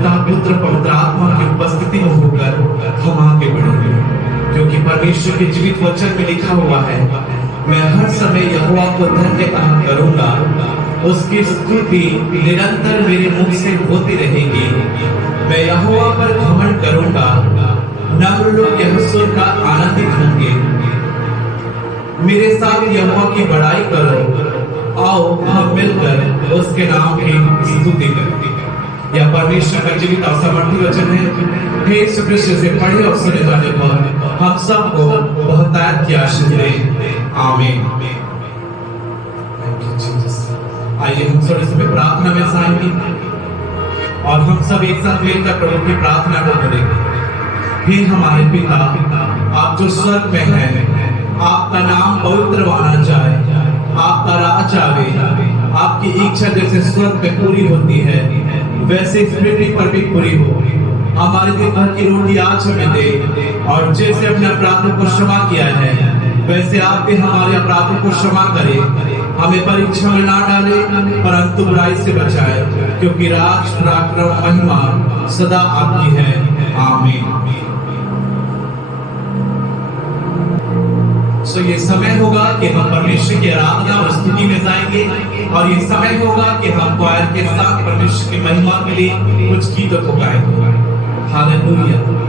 पिता पुत्र पवित्र आत्मा की उपस्थिति में होकर हम आगे बढ़ेंगे, क्योंकि परमेश्वर के जीवित वचन में लिखा हुआ है, मैं हर समय यहोवा को धन्य कहा करूंगा, उसकी स्तुति निरंतर मेरे मुख से होती रहेगी। मैं यहोवा पर घमंड करूंगा, नम्र लोग यह सुनकर आनंदित होंगे। मेरे साथ यहोवा की बड़ाई करो, आओ हम मिलकर उसके नाम की स्तुति करें। यह परमेश्वर का जीवित और समर्थी वचन है। हे यीशु कृष्ण से पढ़े और सुने जाने पर हम सबको बहुतायत की आशीष दें। आमीन। आइए हम थोड़े समय प्रार्थना में जाएंगे और हम सब एक साथ मिलकर प्रभु की प्रार्थना को करेंगे। हे हमारे पिता, आप जो स्वर्ग में हैं, आपका नाम पवित्र माना जाए, आपका राज आवे, आपकी इच्छा जैसे स्वर्ग में पूरी होती है वैसे इस पृथ्वी पर भी पूरी हो। हमारे दिन भर की रोटी आज हमें दे, और जैसे अपने अपराधों को क्षमा किया है वैसे आप भी हमारे अपराधों को क्षमा करें। हमें परीक्षा में ना डाले, परंतु बुराई से बचाए, क्योंकि राज पराक्रम महिमा सदा आपकी है। आमीन। तो ये समय होगा कि हम परमेश्वर की आराधना और स्तुति में जाएंगे, और ये समय होगा कि हम क्वायर के साथ परमेश्वर की महिमा के लिए कुछ गीतों को गाएंगे। हालेलुया।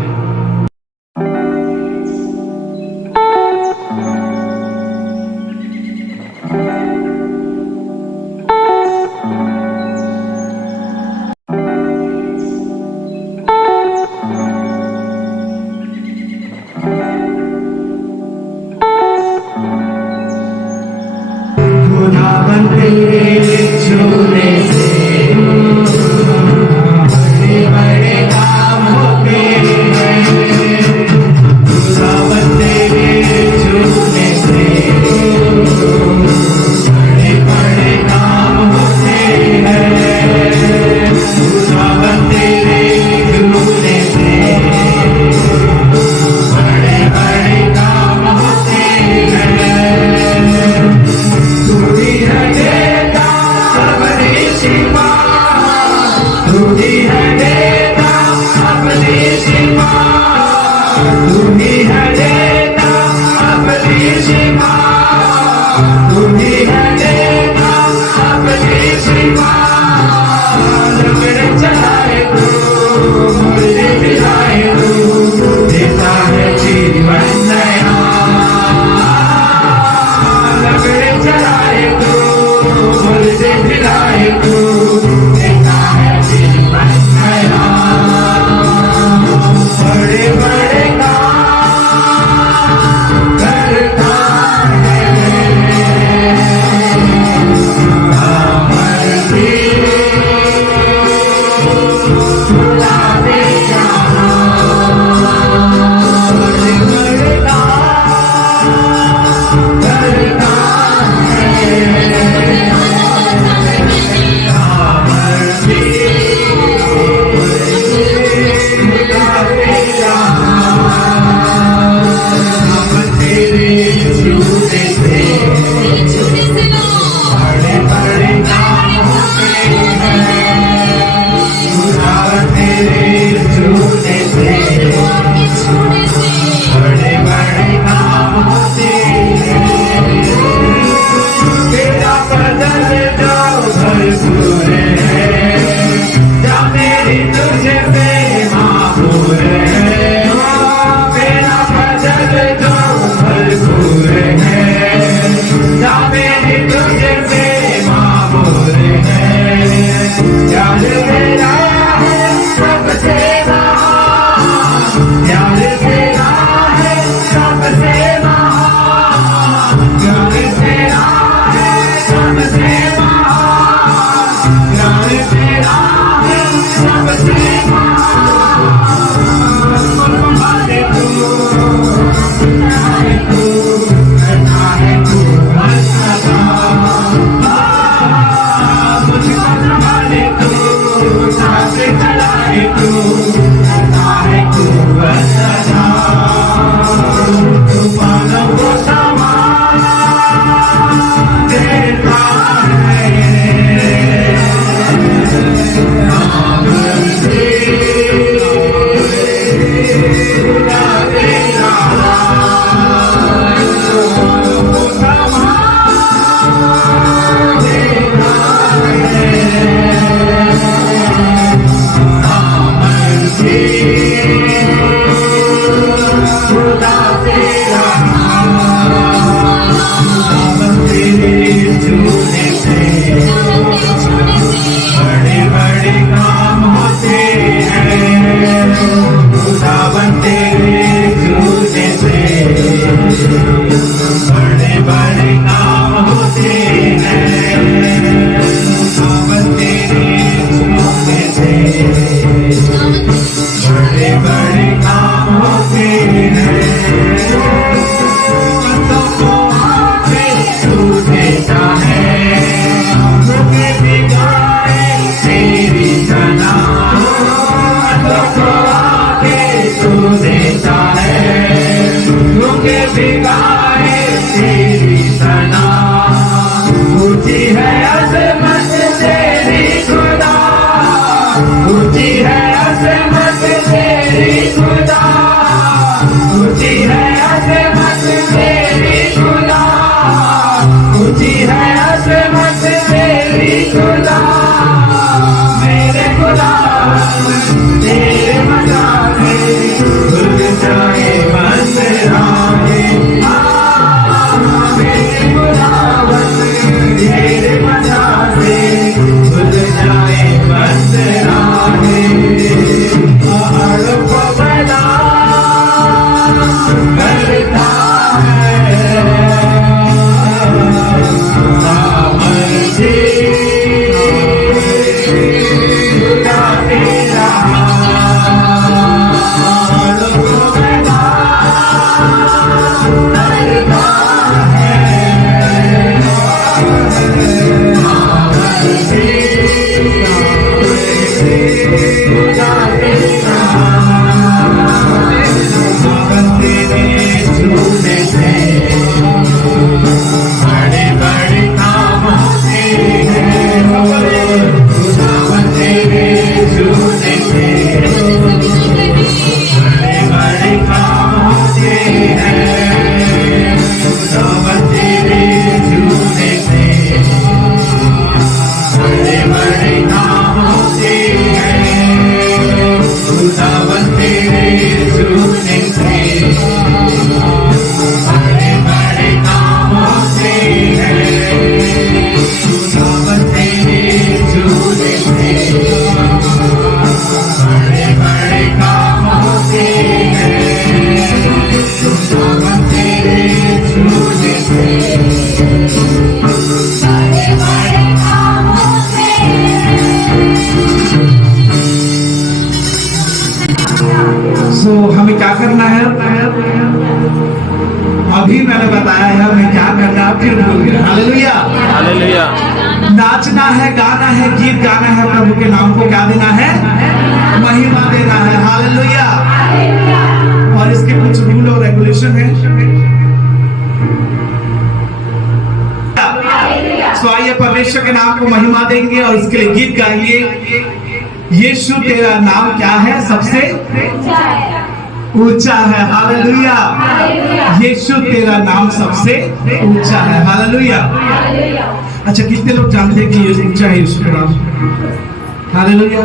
गाए तेरी सना, ऊंची है अज़मत तेरी खुदा, ऊंची है अज़मत तेरी खुदा, ऊंची है अज़मत तेरी खुदा, ऊंची है अज़मत तेरी खुदा। मेरे खुदा तेरे मज़ारे खुल जाए मंज़राए, मेरे खुदा तेरे मज़ारे खुल जाए मंज़राए। पहाड़ों को बना करता है सामर जी, खुदा तेरा पहाड़ों को बना करता है सामर जी, खुदा तेरा सावन तेरे झूले से बड़े बड़े काम होते हैं, सावन तेरे झूले से बड़े बड़े काम होते हैं, सावन तेरे झूले से बड़े बड़े काम होते हैं, सावन तेरे झूले से बड़े बड़े काम होते हैं, सावन तेरे झूले से बड़े बड़े काम होते हैं, सावन तेरे झूले से बड़े बड़े काम होते हैं। सो हमें क्या करना है? अभी मैंने बताया है हमें क्या करना है, फिर भूल गए। Hallelujah, hallelujah. नाचना है, गाना है, गीत गाना है, प्रभु के नाम को क्या देना है? महिमा देना है। हालेलुया। और इसके कुछ रूल और रेगुलेशन है। सो आइए परमेश्वर के नाम को महिमा देंगे और इसके लिए गीत गाएंगे। यीशु तेरा नाम क्या है? सबसे ऊंचा है। हालेलुया। यीशु तेरा नाम सबसे ऊंचा है। हालेलुया। अच्छा, कितने लोग जानते हैं कि यीशु ऊंचा है? यीशु का नाम हालेलुया।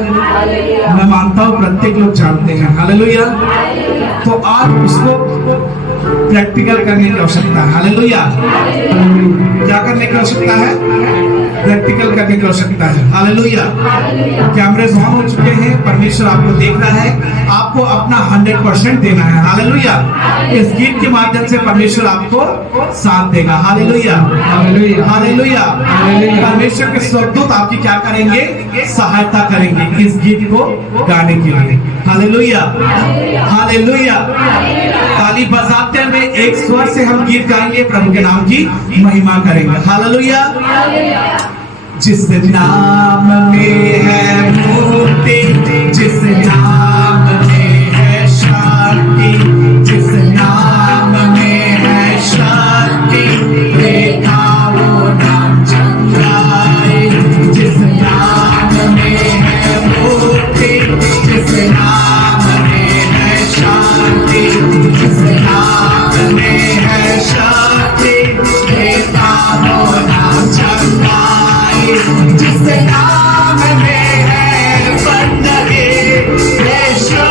मैं मानता हूँ प्रत्येक लोग जानते हैं। हालेलुया। तो आज उसको प्रैक्टिकल करने की आवश्यकता है। हालेलुया। क्या करने की आवश्यकता है? प्रैक्टिकल करने की आवश्यकता है। हालेलुया। कैमरे ऑन हो चुके हैं, परमेश्वर आपको देख रहा है, आपको अपना 100% देना है। हालेलुया। इस गीत के माध्यम से परमेश्वर आपको साथ देगा। Hallelujah, hallelujah. परमेश्वर के स्वर्गदूत आपकी क्या करेंगे? सहायता करेंगे इस गीत को गाने के लिए। Hallelujah, hallelujah. ताली बजाते हुए एक स्वर से हम गीत गाएंगे, प्रभु के नाम की महिमा करेंगे। हालेलुया। जिस नाम में है मुक्ति, जिस नाम में है शांति, जिस नाम में है शक्ति, देखा वो नाम चंगाई। जिस नाम में है मुक्ति, जिस नाम में है शांति, जिस नाम में है शक्ति, देखा वो नाम चंगाई। जिस नाम में है बंदगी, यीशु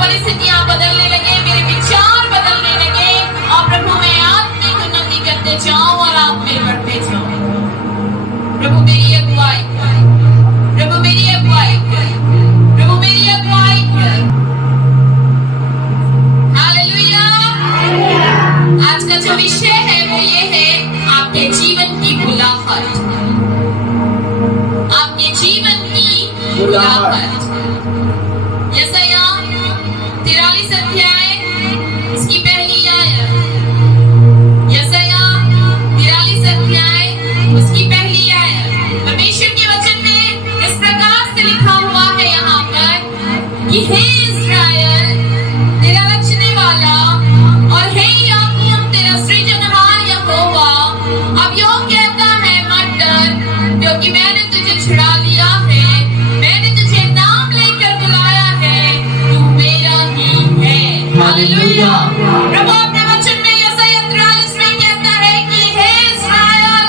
परिस्थितियां बदलने लगे, मेरे विचार बदलने लगे और प्रभु मैं बुलाहट। यशायाह 43 अध्याय इसकी पहली आयत। यशायाह 43 अध्याय उसकी पहली आयत। परमेश्वर के वचन में इस प्रकार से लिखा हुआ है यहाँ पर कि हे इस्राएल तेरा रचने वाला और हे याकूब तेरा सृजनहार यहोवा अब यूं कहता है मत डर, क्योंकि मैंने तुझे छुड़ा लिया है, मैंने तुझे नाम लेकर बुलाया है, तू मेरा ही है। हालेलुया। प्रभु अपने वचन में यशायाह 43 में कहता है कि हे इस्राएल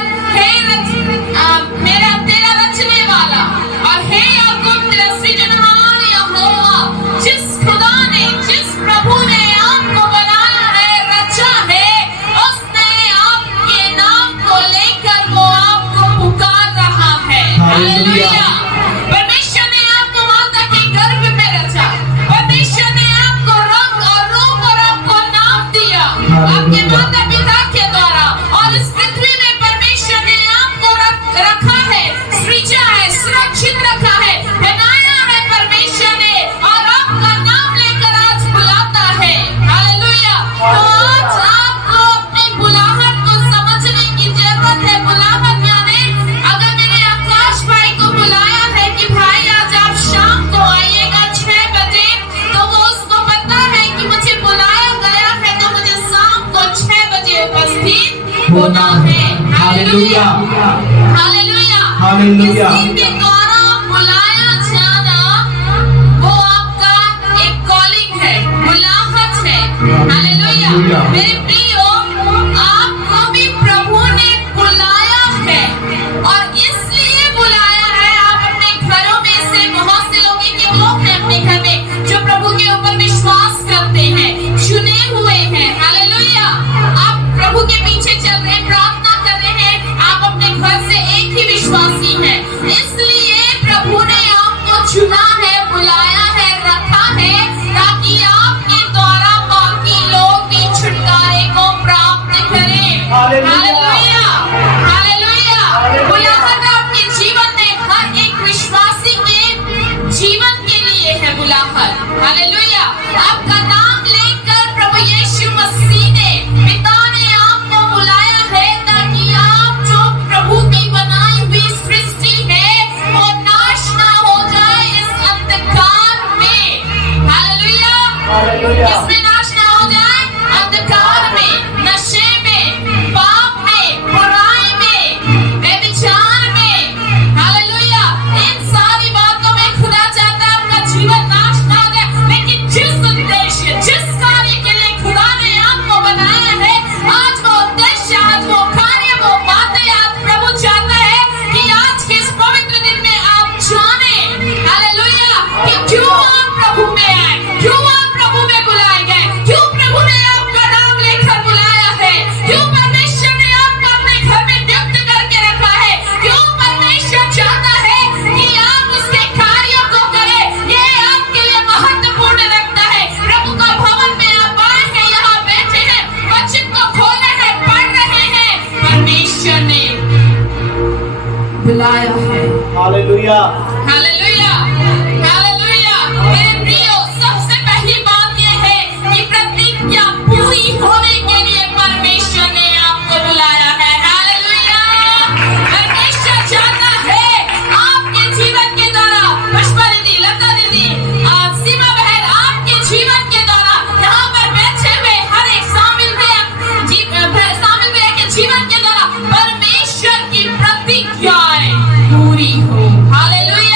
मेरा तेरा रचने वाला और हे याकूब तेरा सृजनहार यहोवा, जिस खुदा ने जिस प्रभु ने आपको बनाया है रचा है, उसने आपके नाम को लेकर वो आपको पुकार रहा है। हालेलुया। परमेश्वर ने आपको माता के गर्भ में रचा, परमेश्वर ने आपको रंग और रूप और आपको नाम दिया आपके माता पिता के द्वारा, और इस पृथ्वी में परमेश्वर ने आपको रखा है, सृजा है, सुरक्षित रखा है, बनाया है परमेश्वर ने, और आपका नाम लेकर आज बुलाता है। हालेलुया। तो आज आपको अपनी बुलाहट को समझने की जरूरत है। बुलाहट यानी अगर मैंने आकाश भाई को बुलाया है कि भाई आज आप शाम को आइएगा 6 बजे, तो वो उसको पता है कि मुझे बुलाया गया है, तो मुझे शाम को 6 बजे उपस्थित होना है। हालेलुया। हालेलुया। हालेलुया। इसी के द्वारा बुलाया जाना वो आपका एक कॉलिंग है, बुलाहट है। हालेलुया। मेरे प्रियो, आपको भी प्रभु ने बुलाया है, और इसलिए बुलाया है। आप अपने घरों में से बहुत से लोग के लोग हैं अपने घर में जो प्रभु के ऊपर विश्वास करते हैं, चुने हुए हैं। हालेलुया। आप प्रभु के पीछे चल रहे हैं, प्रार्थना कर रहे हैं, आप अपने घर से एक ही विश्वासी हैं, इसलिए प्रभु ने आपको चुना है, बुलाया है, रखा है, ताकि आपके द्वारा बाकी लोग भी छुटकारे को प्राप्त करें। हालेलुया। हालेलुया। बुलाहट आपके जीवन में हर एक विश्वासी के जीवन के लिए है बुलाहट। हालेलुया। आपका नाम लेकर प्रभु यीशु मसीह ने, पिता ने आपको बुलाया है, ताकि आप जो प्रभु की बनाई हुई सृष्टि है वो नाश ना हो जाए इस अंधकार में। हालेलुया। इसमें नाश ना हो जाए, अंधकार में, नशे में, पाप में, बुराई में, व्यभिचार में। हालेलुया। इन सारी बातों में खुदा चाहता है आपका जीवन नाश ना हो जाए, लेकिन जिस उद्देश्य जिस कार्य के लिए खुदा ने आपको बनाया है, आज वो उद्देश्य, आज वो कार्य, वो बातें आज प्रभु चाहता है कि आज के इस पवित्र दिन में आप जाने। हालेलुया। कि क्यों आप प्रभु में आए, क्यों आप प्रभु में बुलाए गए, क्यों प्रभु ने आपका नाम लेकर बुलाया है, क्यों परमेश्वर ने आपको अपने घर में नियुक्त करके रखा है, क्यों परमेश्वर चाहता है कि आप उसके कार्यों को करें। ये आपके लिए महत्वपूर्ण रखता है। प्रभु का भवन में आप आए हैं, यहाँ बैठे हैं, वचन को खोले हैं, पढ़ रहे हैं, परमेश्वर ने बुलाया है। हालेलुया। हालेलुया। हालेलुया। मेरे प्रियो, सबसे पहली बात यह है कि प्रतिज्ञा पूरी होने के लिए परमेश्वर ने आपको बुलाया है। हालेलुया। परमेश्वर चाहता है आपके जीवन के द्वारा, पुष्पा दीदी, लता दीदी, सीमा बहन, आपके जीवन के द्वारा यहाँ पर बैठे हुए हर एक शामिल हुए के जीवन के द्वारा परमेश्वर की प्रतिज्ञाएं पूरी हो। हालेलुया।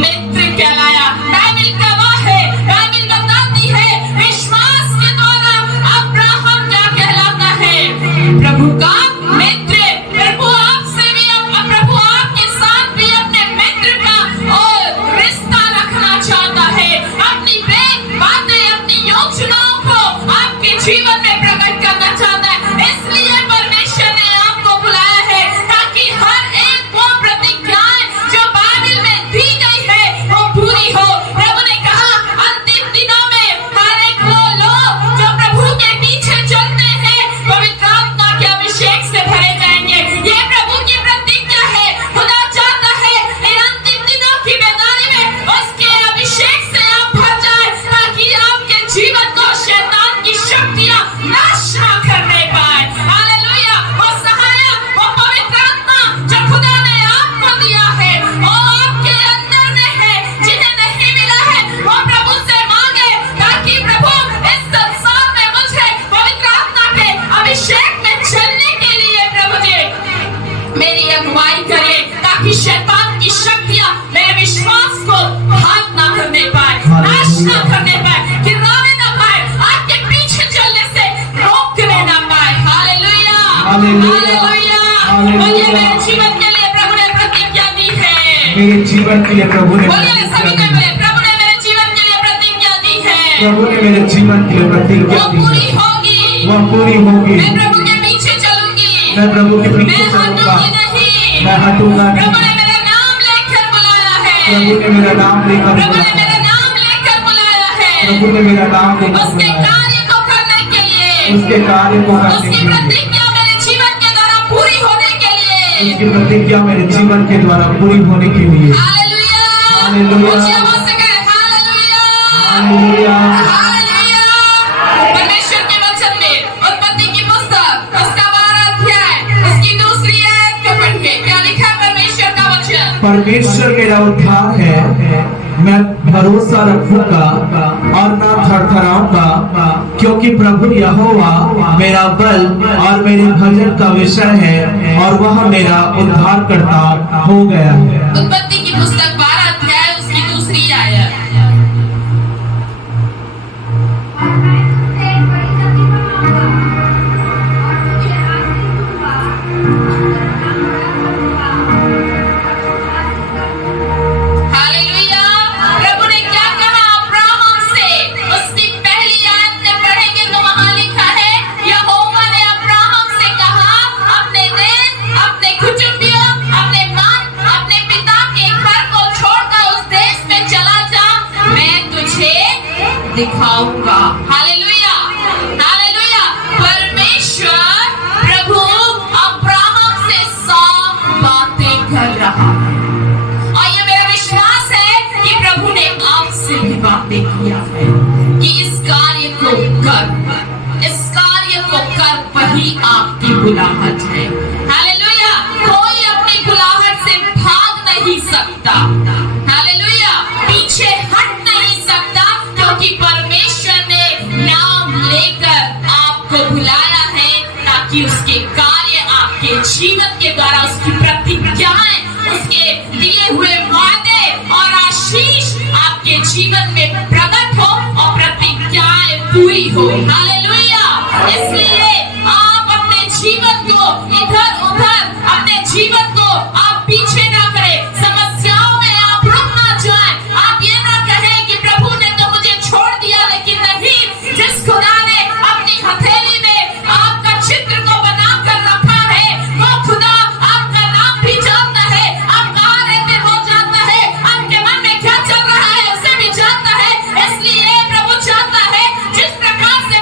मित्र कहलाया। बाइबल गवाह है, बाइबल बताती है विश्वास के द्वारा अब्राहम क्या कहलाता है, प्रभु का मित्र। प्रभु आपसे भी, प्रभु आपके साथ भी अपने मित्र का और रिश्ता रखना चाहता है। अपनी बातें, अपनी योजनाओं को आपके जीवन में प्रकट करना चाहता है। इसलिए परमेश्वर ने आपको बुलाया है ताकि हर एक वो प्रतिज्ञाएं जो बाइबल में दी गई है वो पूरी हो। प्रभु ने कहा अंतिम दिनों में हर एक वो लोग जो प्रभु के पीछे चलते हैं पवित्र आत्मा के अभिषेक से भरे जाएंगे। ये प्रभु की प्रतिज्ञा है। खुदा चाहता है इन अंतिम दिनों की बेदारी में उसके अभिषेक से आप भर जाए ताकि आपके जीवन को शैतान की शक्तियां नाश ना करने पाए। हालेलुया। वो सहायक, वो पवित्र आत्मा जो खुदा ने आपको दिया है वो आपके अंदर में है। जिन्हें नहीं मिला है वो प्रभु से मांगे ताकि प्रभु इस संसार में मुझे पवित्र आत्मा के अभिषेक में चलने के लिए प्रभु जी मेरी अगुवाई करे ताकि शैतान की शक्तियां मेरे विश्वास को हाथ ना करने पाए, नाश ना करने पाए, गिराने ना पाए, आपके पीछे चलने से रोकने ना पाए। Hallelujah, hallelujah. बोलिए मेरे जीवन के लिए प्रभु ने प्रतिज्ञा दी है। मेरे जीवन के लिए प्रभु ने बोलिए सभी ने बोले प्रभु ने मेरे जीवन के लिए प्रतिज्ञा दी है। प्रभु ने मेरे जीवन के लिए प्रतिज्ञा वो दी पूरी है, होगी। वह पूरी होगी। मैं प्रभु के पीछे चलूंगी, मैं प्रभु के पीछे मैं चलूंगा, हटूंगी नहीं। मैं हटूंगा प्रभु नहीं। ने मेरा नाम लेकर बुलाया है। प्रभु ने मेरा नाम लेकर प्रभु ने बुलाया, मेरा नाम लेकर बुलाया है। प्रभु ने मेरा नाम लेकर उसके बुलाया, कार्य को करने के लिए, उसके कार्य को करने उसकी के लिए, प्रतिज्ञा मेरे जीवन के द्वारा पूरी होने के लिए। उसकी प्रतिज्ञा मेरे जीवन के द्वारा पूरी होने के लिए। हालेलुया, हालेलुया, ऊंची आवाज से कहें हालेलुया, हालेलुया। हालेलुया। परमेश्वर के वचन में उत्पत्ति की पुस्तक उसका 12 अध्याय उसकी दूसरी आयत को पढ़िए। क्या लिखा है परमेश्वर का वचन? परमेश्वर मेरा उद्धार है, मैं भरोसा रखूंगा और ना थरथराऊंगा, क्योंकि प्रभु यहोवा मेरा बल और मेरे भजन का विषय है और वह मेरा उद्धार करता हो गया है। उत्पत्ति की पुस्तक 12 अध्याय उसकी दूसरी आयत। हालेलुया। प्रभु ने क्या कहा अब्राहम से? उसकी पहली आयत में पढ़ेंगे तो वहां लिखा है यहोवा ने अब्राहम से कहा अपने देश, अपने कुटुंबियों, अपने माँ, अपने पिता के घर को छोड़कर उस देश में चला जा, मैं तुझे दिखाऊंगा। Hallelujah, hallelujah. परमेश्वर प्रभु अब्राहम से साफ बातें कर रहा है और ये मेरा विश्वास है कि प्रभु ने आपसे भी बातें किया है कि इस कार्य को कर, इस कार्य को कर, वही आपकी बुलाहट है। हालेलुया। कोई अपनी बुलाहट से भाग नहीं सकता। हालेलुया। पीछे हट नहीं सकता क्योंकि परमेश्वर ने नाम लेकर आपको बुलाया है ताकि उसके कार्य आपके जीवन के द्वारा, उसकी प्रतिज्ञाएं, उसके दिए हुए वादे और आशीष आपके जीवन में प्रकट हो और प्रतिज्ञाएं पूरी हो। हालेलुया। इसलिए आप अपने जीवन को इधर उधर, अपने जीवन को आप पीछे ना करें, समस्याओं में आप रुक ना जाएं। आप ये ना कहें कि प्रभु ने तो मुझे छोड़ दिया, लेकिन नहीं, जिस खुदा ने अपनी हथेली में आपका चित्र को बनाकर रखा है वो खुदा आपका नाम भी जानता है, आप कहाँ रहते वो जानता है, आपके मन में क्या चल रहा है उसे भी जानता है। इसलिए प्रभु चाहता है जिस प्रकार से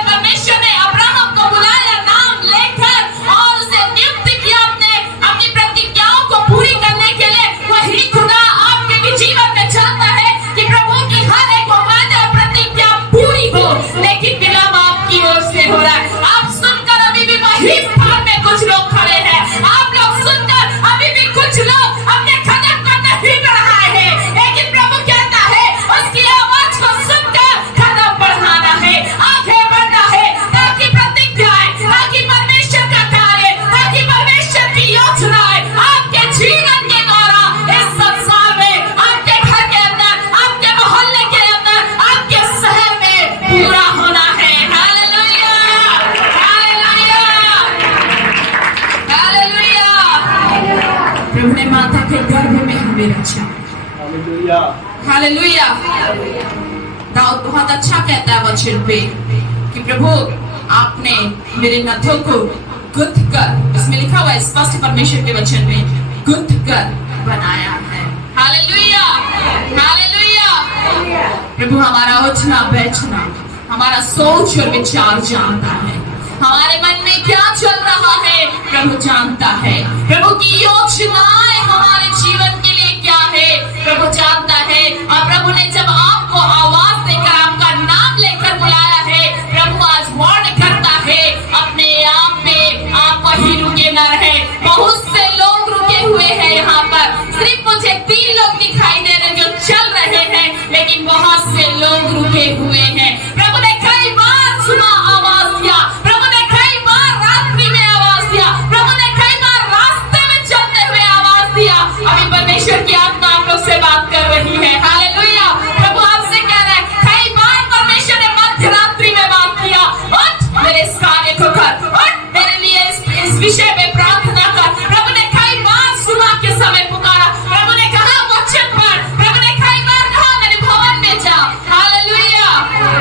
में रचा। हालेलुया। दाऊद बहुत अच्छा कहता है वचन पे कि प्रभु आपने मेरे नथों को गुंथ कर, इसमें लिखा हुआ है स्पष्ट परमेश्वर के वचन में, गुंथ कर बनाया है। Hallelujah, hallelujah. प्रभु हमारा उठना बैठना, हमारा सोच और विचार जानता है, हमारे मन में क्या चल रहा है प्रभु जानता है, प्रभु की योजनाएं हमारे जीवन के लिए क्या है प्रभु जानता है। और प्रभु ने जब आपको आवाज देकर आपका नाम लेकर बुलाया है, प्रभु आज वार्न करता है अपने आप में आप वही रुके न रहे। बहुत से लोग रुके हुए हैं यहाँ पर, सिर्फ मुझे 3 लोग दिखाई दे रहे जो चल रहे हैं, लेकिन बहुत से लोग रुके हुए हैं। प्रभु ने कई बार सुना आवाज दिया, प्रभु ने कई बार रात्रि में आवाज दिया, प्रभु ने कई बार रास्ते में चलते हुए आवाज दिया। अभी परमेश्वर की आत्मा आप लोग से बात कर रही है। हालेलुया। प्रभु आपसे कह रहा है, कई बार परमेश्वर ने मध्य रात्रि में बात किया, उठ मेरे इस कार्य को कर, उठ मेरे लिए इस विषय में प्रार्थना कर। प्रभु ने कई बार सुबह के समय पुकारा, प्रभु ने कहा वचन पढ़, प्रभु ने कई बार कहा मेरे भवन में जा। Hallelujah,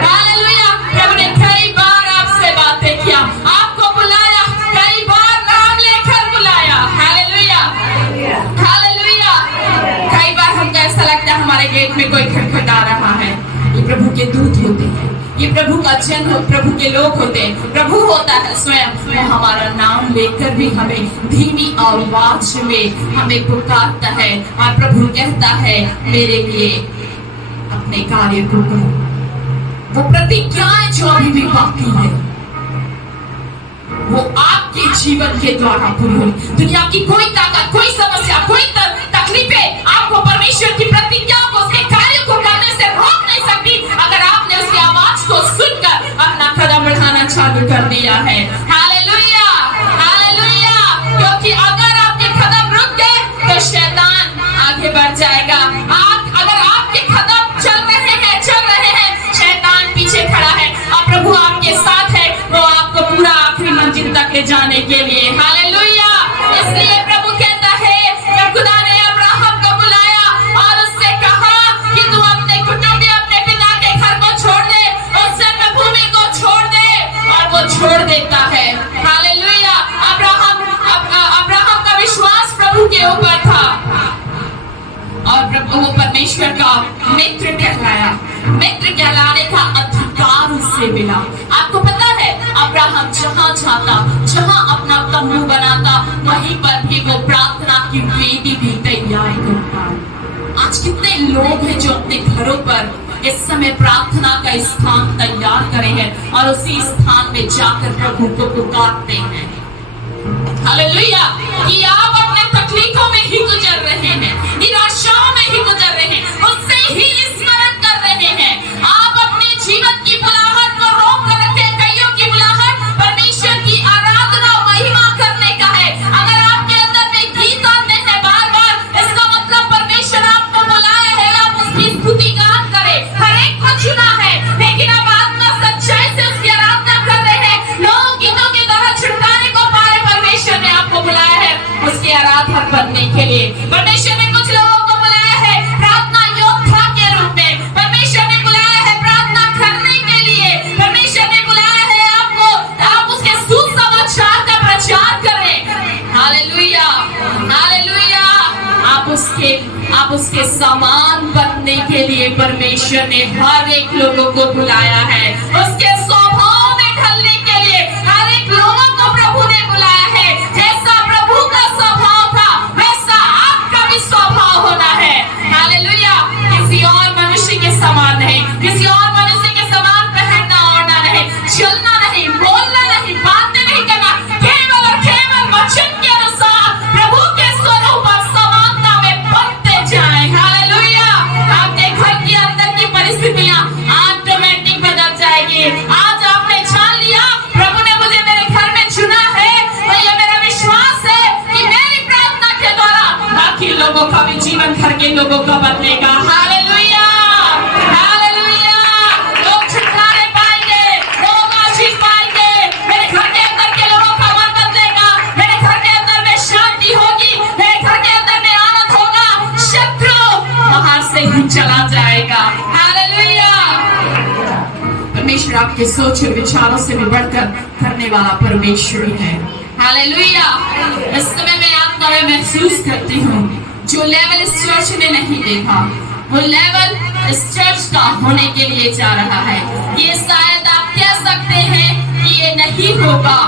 hallelujah. प्रभु ने कई बार आपसे बातें किया, आपको बुलाया, कई बार नाम लेकर बुलाया। Hallelujah, hallelujah. कई बार हमको ऐसा लगता है हमारे गेट में कोई खटखटा रहा है, ये प्रभु के दूत होते हैं, ये प्रभु का जन हो, प्रभु के लोग होते हैं, प्रभु होता है स्वयं। वो हमारा नाम लेकर भी हमें धीमी आवाज में हमें पुकारता है और प्रभु कहता है मेरे लिए अपने कार्य को करो। वो प्रतिज्ञाएं जो अभी भी बाकी है वो आपके जीवन के द्वारा पूरी होगी। दुनिया की कोई ताकत, कोई समस्या, कोई तकलीफें आपको परमेश्वर की प्रतिज्ञा को, उसके कार्य को करने से रोक नहीं सकती, अगर आपने उसकी आवाज को सुनकर अपना कदम बढ़ाना चालू कर दिया है। Hallelujah, hallelujah. क्योंकि अगर आपके कदम रुक गए तो शैतान आगे बढ़ जाएगा। अगर आपके कदम चल रहे हैं, शैतान पीछे खड़ा है और प्रभु आपके साथ है, वो आपको पूरा आखिरी मंजिल तक ले जाने के लिए। हालेलुया। इसलिए प्रभु कहता है जब खुदा ने अब्राहम को बुलाया और उससे कहा कि तू अपने कुटुंब, अपने पिता के घर को छोड़ दे, उस जन्मभूमि को छोड़ दे, और वो छोड़ देता है। हालेलुया। अब्राहम का विश्वास प्रभु के ऊपर था और प्रभु वो परमेश्वर का मित्र कहलाया, मित्र कहलाने का अधिकार उससे मिला। आपको पता है अब्राहम जहां जाता, जहां अपना तंबू बनाता, वहीं पर भी वो प्रार्थना की वेदी भी तैयार करता। आज कितने लोग हैं जो अपने घरों पर इस समय प्रार्थना का स्थान तैयार करे हैं और उसी स्थान में जाकर प्रभु को पुकारते हैं। हालेलुया। कि आप अपने तकलीफों में ही गुजर रहे हैं, निराशाओं में ही गुजर रहे हैं, उससे ही स्मरण कर रहे हैं। आप अपने जीवन की बुलाहट को रोक कर रखे, कईयों की बुलाहट परमेश्वर की आराधना महिमा करने का है। अगर आपके अंदर में गीत आते हैं बार बार, इसका मतलब परमेश्वर आपको बुलाया है, आप उसकी स्तुति गान करें। हर एक को चुना है, लेकिन अब आत्मा सच्चाई से उसकी आराधना कर रहे हैं। लोग गीतों के द्वारा छुटकारे को पा रहे, परमेश्वर ने आपको बुलाया है उसके आराधक बनने के लिए। परमेश्वर ने कुछ लोगों को बुलाया है प्रार्थना योद्धा के रूप में, परमेश्वर ने बुलाया है प्रार्थना करने के लिए, परमेश्वर ने बुलाया है आपको, आप उसके सुसमाचार का प्रचार करें। Hallelujah, hallelujah. आप उसके समान बनने के लिए परमेश्वर ने हर एक लोगों को बुलाया है, उसके स्वभाव में ढलने के लिए हर एक लोगों को प्रभु ने बुलाया है। जैसा प्रभु का स्वभाव था वैसा आपका भी स्वभाव होना है। हालेलुया। किसी और मनुष्य के समान नहीं, किसी और मनुष्य के समान पहनना ओढ़ना नहीं, चलना नहीं, बोलना नहीं, बातें नहीं करना, केवल और केवल वचन के अनुसार प्रभु के स्वरूप और समानता में बनते जाएं। हालेलुया। आपके घर के अंदर की परिस्थितियां ऑटोमेटिक बदल जाएगी। आज आपके सोच और विचारों से भी बढ़कर करने वाला परमेश्वर है। हालेलुया। इस समय मैं आत्मा में महसूस करती हूँ जो लेवल इस चर्च ने नहीं देखा, वो लेवल इस चर्च का होने के लिए जा रहा है। ये शायद आप कह सकते हैं कि ये नहीं होगा,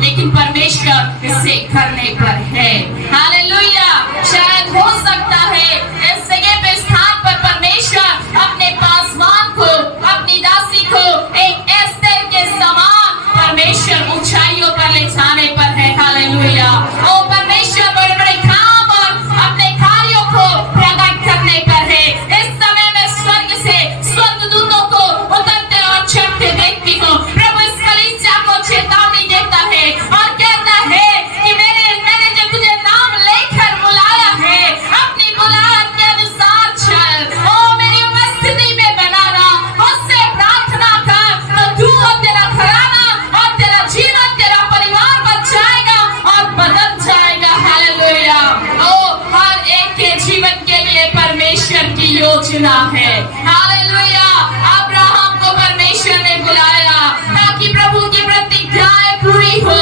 लेकिन परमेश्वर इसे करने पर है। हालेलुया। शायद हो सकता है इस जगह पे स्थान पर परमेश्वर अपने पासवान को, अपनी दासी को एक एस्तेर के समान परमेश्वर ऊंचाइयों पर ले जाने पर है। हालेलुया। ओ परमेश्वर बड़े बड़े काम और अपने कार्यों को प्रकट करने पर है। इस समय मैं स्वर्ग से स्वर्गदूतों को उतरते और चढ़ते देखती हूँ। प्रभु इस कलीसिया को चेतावनी देता है और कहता है कि मैंने जब तुझे नाम लेकर बुलाया है, अपनी बुलाहट के अनुसार चल। ओ मेरी उपस्थिति में बना रहा, मुझसे प्रार्थना कर, तो तू और तेरा घराना और तेरा जीवन, तेरा परिवार बच जाएगा और बदल जाएगा। हालेलुया। ओ हर एक के जीवन के लिए परमेश्वर की योजना है। हालेलुया। अब्राहम को परमेश्वर ने बुलाया ताकि प्रभु की प्रतिज्ञाएं पूरी हो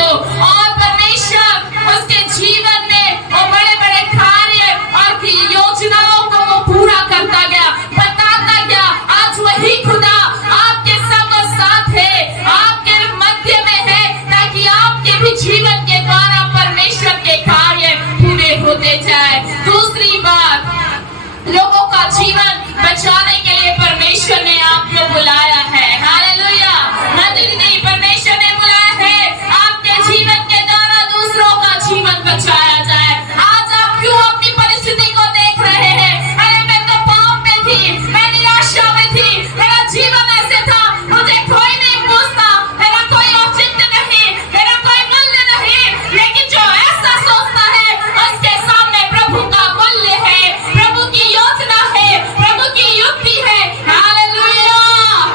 और परमेश्वर उसके जीवन में वो बड़े बड़े कार्य और योजनाओं को वो पूरा करता गया, बताता गया। आज वही खुदा आपके संग और साथ है, आपके मध्य में है, ताकि आपके भी जीवन के द्वारा परमेश्वर के कार्य पूरे होते जाए। दूसरी बात, लोगों का जीवन बचाने के लिए परमेश्वर ने आपको बुलाया है। हालेलुया। नहीं, परमेश्वर ने बुलाया है आपके जीवन के द्वारा दूसरों का जीवन बचाया जाए। आज आप क्यों अपनी परिस्थिति को देख रहे हैं? अरे मैं तो पाप में थी, मैं निराशा में थी, मेरा जीवन ऐसे था, मुझे कोई नहीं पूछता, मेरा कोई औचित्य नहीं, मेरा कोई मूल्य नहीं। लेकिन जो ऐसा सोचता है उसके सामने प्रभु का मूल्य है, प्रभु की योजना है, प्रभु की युक्ति है। हालेलुया।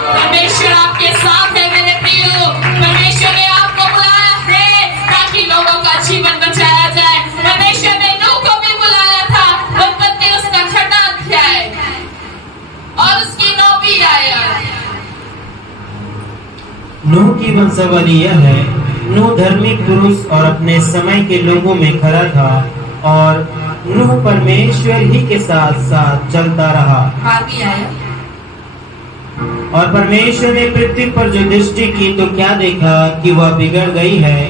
परमेश्वर आपके साथ है मेरे प्रियो। परमेश्वर ने आपको बुलाया है ताकि लोगों का जीवन बचाया जाए। परमेश्वर ने नूह को भी बुलाया था। उत्पत्ति उसका 6वां अध्याय और उसकी 9वीं आयत। नूह की वंशावली यह है, नूह धार्मिक पुरुष और अपने समय के लोगों में खरा था और नूह परमेश्वर ही के साथ साथ चलता रहा। 12वीं आयत। और परमेश्वर ने पृथ्वी पर जो दृष्टि की तो क्या देखा कि वह बिगड़ गई है,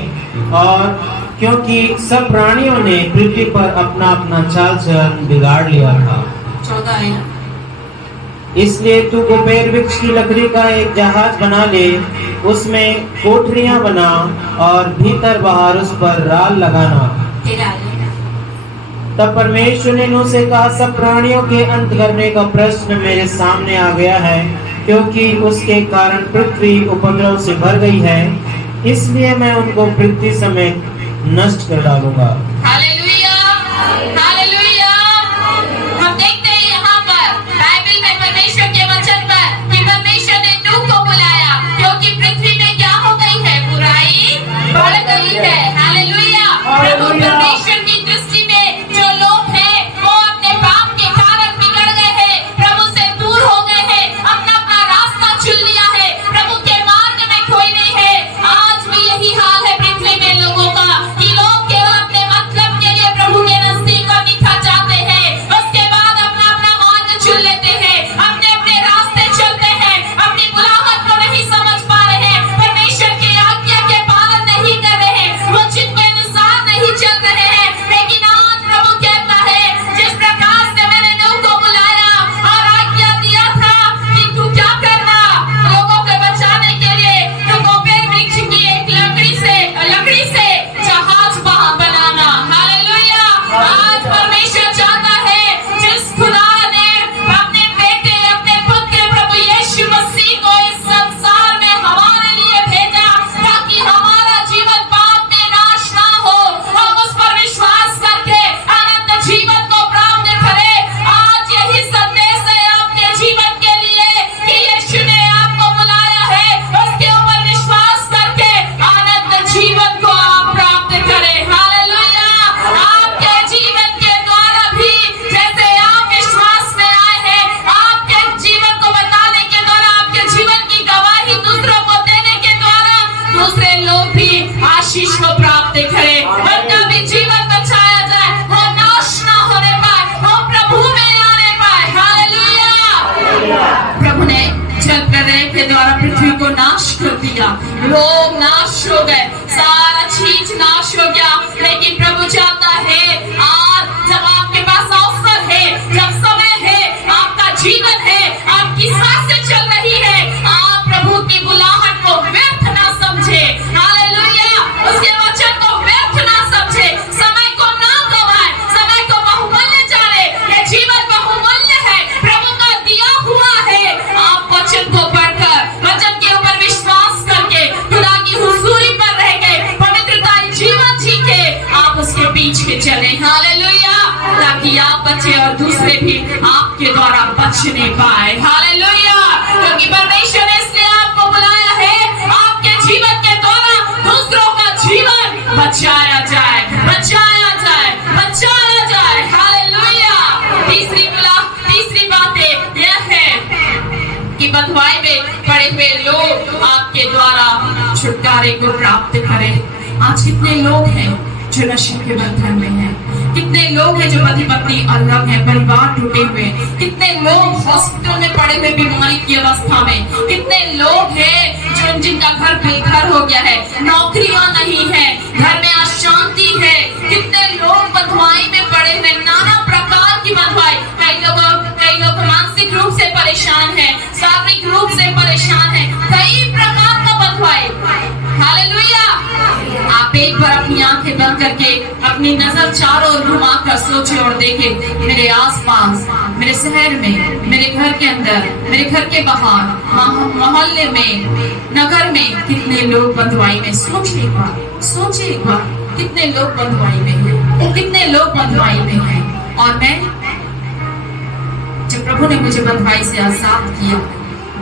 और क्योंकि सब प्राणियों ने पृथ्वी पर अपना अपना चाल चलन बिगाड़ लिया था। 14 आयत। इसलिए तू कुपेर वृक्ष की लकड़ी का एक जहाज बना ले, उसमें कोठरियां बना और भीतर बाहर उस पर राल लगाना। 13 आयत। तब परमेश्वर ने नूह से कहा, सब प्राणियों के अंत करने का प्रश्न मेरे सामने आ गया है, क्योंकि उसके कारण पृथ्वी उपद्रव से भर गई है, इसलिए मैं उनको पृथ्वी समेत नष्ट कर डालूंगा। हालेलुया। हालेलुया। हम देखते हैं यहाँ पर बाइबल में परमेश्वर के वचन पर कि परमेश्वर ने नूह को बुलाया, क्योंकि पृथ्वी में क्या हो गई है? बुराई बढ़ गई है। हालेलुया। प्रभु परमेश्वर की दृष्टि में जो लोग हैं वो अपने पाप के कारण बिगड़ गए हैं, प्रभु से दूर हो गए हैं, अपना अपना रास्ता चुन लिया है, प्रभु के मार्ग में कोई नहीं है। आज भी यही हाल है पृथ्वी में लोगों का कि लोग केवल अपने मतलब के पृथ्वी को नाश कर दिया, रोग नाश हो गए, सारा चीज नाश हो गया। लेकिन प्रभु चाहता है आज जब आपके पास अवसर है, जब समय है, आपका जीवन है, आपकी सांसें चल रही है, आप प्रभु की बुलाहट को व्यर्थ ना समझे। हालेलुया, उसके वचन को व्यर्थ ना समझे, समय को ना गवाए, समय को बहुमूल्य जाने। ये जीवन बहुमूल्य है, प्रभु का दिया हुआ है। आप वचन को पढ़कर, वचन के ऊपर विश्वास करके, खुदा की हुजूरी पर रह के, पवित्रता जीवन जी के आप उसके पीछे चले। हालेलुया, ताकि आप बचे और दूसरे भी आपके द्वारा बचने पाए। हालेलुया, क्योंकि परमेश्वर ने इसलिए आपको बुलाया है, आपके जीवन के द्वारा दूसरों का जीवन बचाया जाए, बचाया जाए, बचाया जाए। हालेलुया, तीसरी बात यह है कि बंधुआई में पड़े हुए लोग आपके द्वारा छुटकारे को प्राप्त करें। आज कितने लोग हैं जो नशे के बंधन में हैं, कितने लोग हैं जो पति पत्नी अलग हैं, परिवार टूटे हुए, कितने लोग हॉस्पिटल में पड़े हुए बीमारी की अवस्था में, कितने लोग हैं जो जिनका घर बेघर हो गया है, नौकरियां नहीं है, घर में अशांति है, कितने लोग बंधुआई में पड़े हुए, नाना प्रकार की बंधुआई। कई लोग मानसिक रूप से परेशान है, शारीरिक रूप से परेशान है, कई प्रकार का बंधुआई। हालेलुया, आप एक बार अपनी आंखें बंद करके अपनी नजर चारों ओर घुमाकर सोचे और देखे, मेरे आसपास, मेरे शहर में, मेरे घर के अंदर, मेरे घर के बाहर, मोहल्ले में, नगर में कितने लोग बंधुआई में। सोचिए एक बार कितने लोग बंधुआई में हैं, कितने लोग बंधुआई में हैं। और मैं, जब प्रभु ने मुझे बंधुआई से आजाद किया,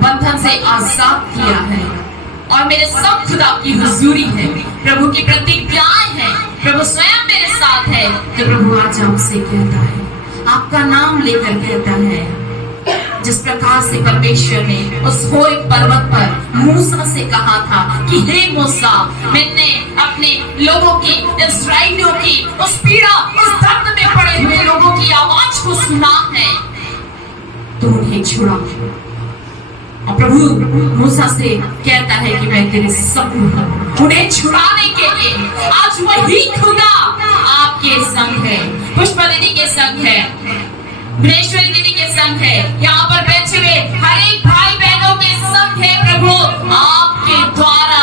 बंधन से आजाद किया है, और मेरे सब खुदा की हुजूरी है, प्रभु की प्रतिज्ञाएं हैं, प्रभु स्वयं मेरे साथ है, तो प्रभु आज आपसे कहता है, आपका नाम लेकर कहता है, जिस प्रकार से परमेश्वर ने उस होरेब पर्वत पर मूसा से कहा था कि हे मूसा, मैंने अपने लोगों की, इस्राएलियों की उस पीड़ा, उस दर्द में पड़े हुए लोगों की आवाज को सुना है, तो उन्हें छुड़ा। और प्रभु मूसा से कहता है कि मैं तेरे संग हूं, उन्हें छुड़ाने के लिए। आज वही खुदा आपके संग है, पुष्पा दीदी के संग है, गुणेश्वरी दीदी के संग है, यहाँ पर बैठे हुए हर एक भाई बहनों के संग है। प्रभु आपके द्वारा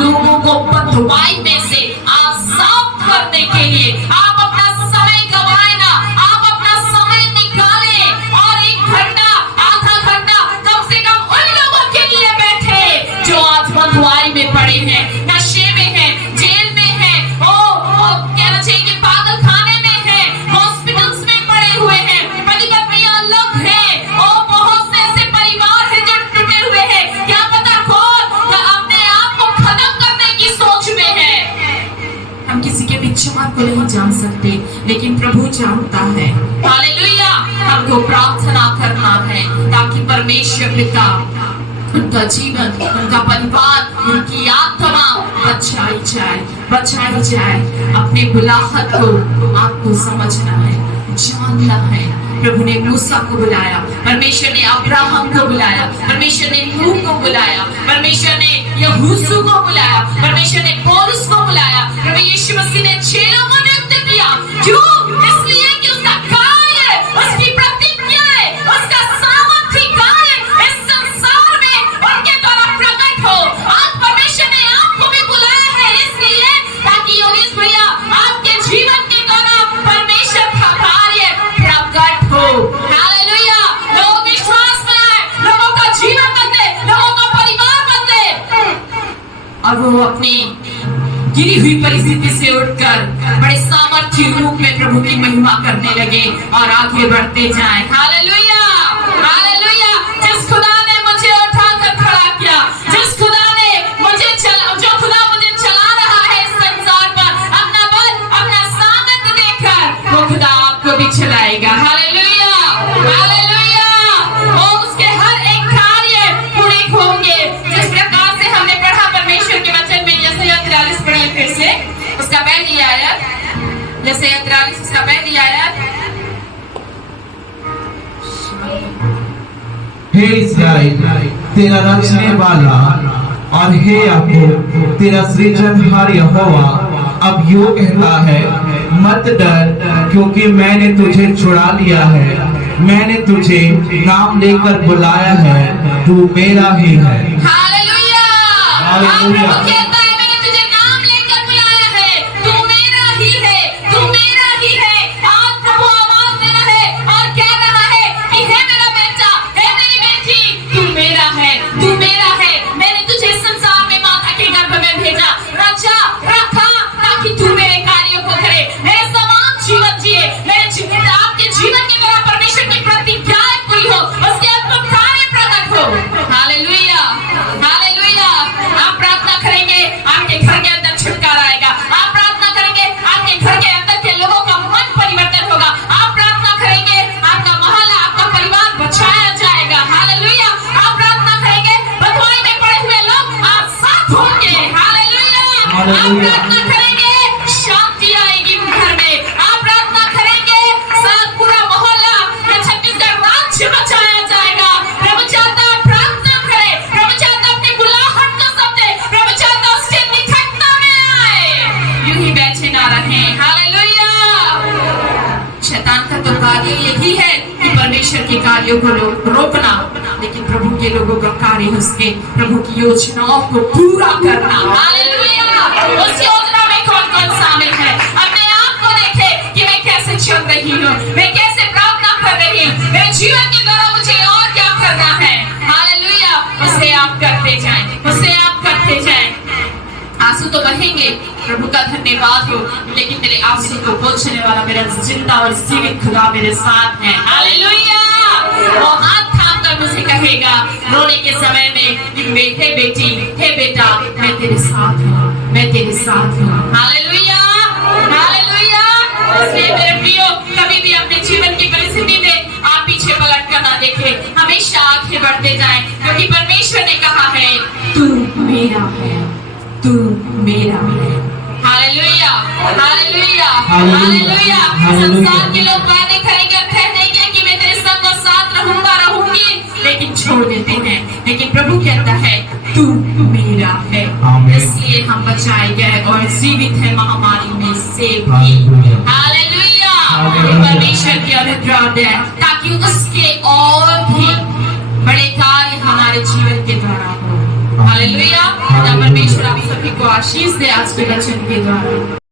लोगों को बंधुआई में से आजाद करने के लिए आप अपना समय गवाए ना, आप अपना समय निकाले और 1 घंटा, आधा घंटा कम से कम उन लोगों के लिए बैठे जो आज बंधुआई में पड़े हैं, नशे में हैं, जेल में हैं, कहना चाहिए कि पागल खाने में हैं, हॉस्पिटल्स में पड़े हुए हैं, पति पत्नी अलग है, और बहुत से ऐसे परिवार हैं जो टूटे हुए हैं। क्या पता कौन अपने आप को खत्म करने की सोच में है। हम किसी के विचार को नहीं जान सकते, लेकिन प्रभु जानता है। हालेलुया, हमको प्रार्थना करना है ताकि परमेश्वर पिता उनका जीवन, उनका परिवार, उनकी आत्मा बचाई जाए। अपने बुलाहट को आपको समझना है, जानना है। प्रभु ने मूसा को बुलाया, परमेश्वर ने अब्राहम को बुलाया, परमेश्वर ने नूह को बुलाया, परमेश्वर ने यहोशू को बुलाया, परमेश्वर ने पौलुस को बुलाया, प्रभु यीशु मसीह ने चेलों को नियुक्त किया। क्यों? इसलिए कि उसका कार्य, उसकी प्रतिज्ञाएं, उसका सामर्थ्य कार्य इस संसार में उनके द्वारा प्रकट हो। आज परमेश्वर ने आपको भी बुलाया है इसलिए ताकि योगेश भैया आपके जीवन के द्वारा परमेश्वर का कार्य प्रकट हो। हालेलुया, लोग विश्वास में आए, लोगों का जीवन बदले, लोगों का परिवार बदले, और वो अपनी गिरी हुई परिस्थिति से उठकर बड़े सामर्थ्य रूप में प्रभु की महिमा करने लगे और आगे बढ़ते जाएं। Hallelujah, hallelujah. जिस खुदा ने मुझे उठाकर खड़ा किया, जिस खुदा ने जो खुदा मुझे चला रहा है इस संसार पर अपना बल, अपना सामर्थ्य देकर, वो खुदा आपको भी चलाएगा। Hallelujah, hallelujah. वो उसके हर एक कार्य पूरे होंगे। जिस प्रकार से हमने पढ़ा परमेश्वर के वचन में, यशायाह 43 पढ़िए फिर से, उसका पहली आयत, यशायाह 43 उसका पहली आयत। इज़राइल तेरा रचने वाला और हे याकूब तेरा सृजनहार यहोवा अब यूं कहता है, मत डर क्योंकि मैंने तुझे छुड़ा लिया है, मैंने तुझे नाम लेकर बुलाया है, तू मेरा ही है। हालेलुया। हालेलुया। आप कहता है मैंने तुझे नाम लेकर बुलाया है, तू मेरा ही है, तू मेरा ही है। आज प्रभु आवाज दे रहा है और कह रहा है कि हे मेरा बेटा, हे मेरी बेटी, तू मेरा है, तू मेरा है। मैंने तुझे संसार में माता के गर्भ में भेजा, रचा, रखा ताकि तू मेरे कार्यों को करे, मेरे समान जीवन जिए, मेरे जीवन आपके जीवन के द्वारा परमेश्वर की प्रतिज्ञाएं पूरी हो, उसके अद्भुत कार्य प्रकट हो। Hallelujah, hallelujah. आप प्रार्थना करेंगे आपके घर के अंदर छुटकारा आएगा, आप प्रार्थना करेंगे आपके घर के अंदर के लोगों का मन परिवर्तन होगा, आप प्रार्थना करेंगे आपका मोहल्ला आपका परिवार बचाया जाएगा। हालेलुया। आप प्रार्थना करेंगे बंधुआई में पड़े हुए लोग आप साथ होंगे। हालेलुया। आप प्रार्थना करेंगे शांति आएगी घर में, आप प्रार्थना करेंगे साथ पूरा मोहल्ला या छत्तीसगढ़ राज्य बचाया जाएगा। प्रभु चाहता है प्रार्थना करे, प्रभु चाहता है अपनी बुलाहट को समझे, प्रभु चाहता है उसके निकटता में आए, यूं ही बैठे ना रहे। हालेलुया। शैतान का तो कार्य यही है कि परमेश्वर के कार्यों को रोकना, लेकिन प्रभु के लोगों का कार्य उसके प्रभु की योजनाओं को पूरा करना। हालेलुया। उस योजना में कौन कौन शामिल है, अपने आप को देखे कि मैं कैसे चल रही हूँ, मैं कैसे प्रार्थना कर रही हूँ, मेरे जीवन के द्वारा मुझे और क्या करना है। हालेलुया। उसे आप करते जाएं, उसे आप करते जाएं। आंसू तो बहेंगे, प्रभु का धन्यवाद हो, लेकिन मेरे आंसू को पोंछने वाला मेरा जिंदा और जीवित खुदा मेरे साथ है। हालेलुया। वो हाथ थाम कर मुझे कहेगा रोने के समय में कि हे बेटी, हे बेटा, मैं तेरे साथ हूँ, मैं तेरे साथ हूँ। Hallelujah, hallelujah. इसलिए मेरे प्रियो, कभी भी अपने जीवन की परिस्थिति में आप पीछे पलट कर ना देखें, हमेशा आगे बढ़ते जाएं, क्योंकि परमेश्वर ने कहा है तू मेरा है, तू मेरा है। Hallelujah, hallelujah, hallelujah. संसार के लोग बातें करेंगे और कह देंगे कि मैं तेरे संग और साथ रहूंगा, रहूंगी, लेकिन छोड़ देते हैं, लेकिन प्रभु कहता है तू मेरा है। इसलिए हम बचाए गए और जीवित है महामारी में से भी। हालेलुया। परमेश्वर की अनुग्रह है ताकि उसके और भी बड़े कार्य हमारे जीवन के द्वारा हो। हालेलुया। परमेश्वर आप सभी को आशीष दे आज के वचन के द्वारा।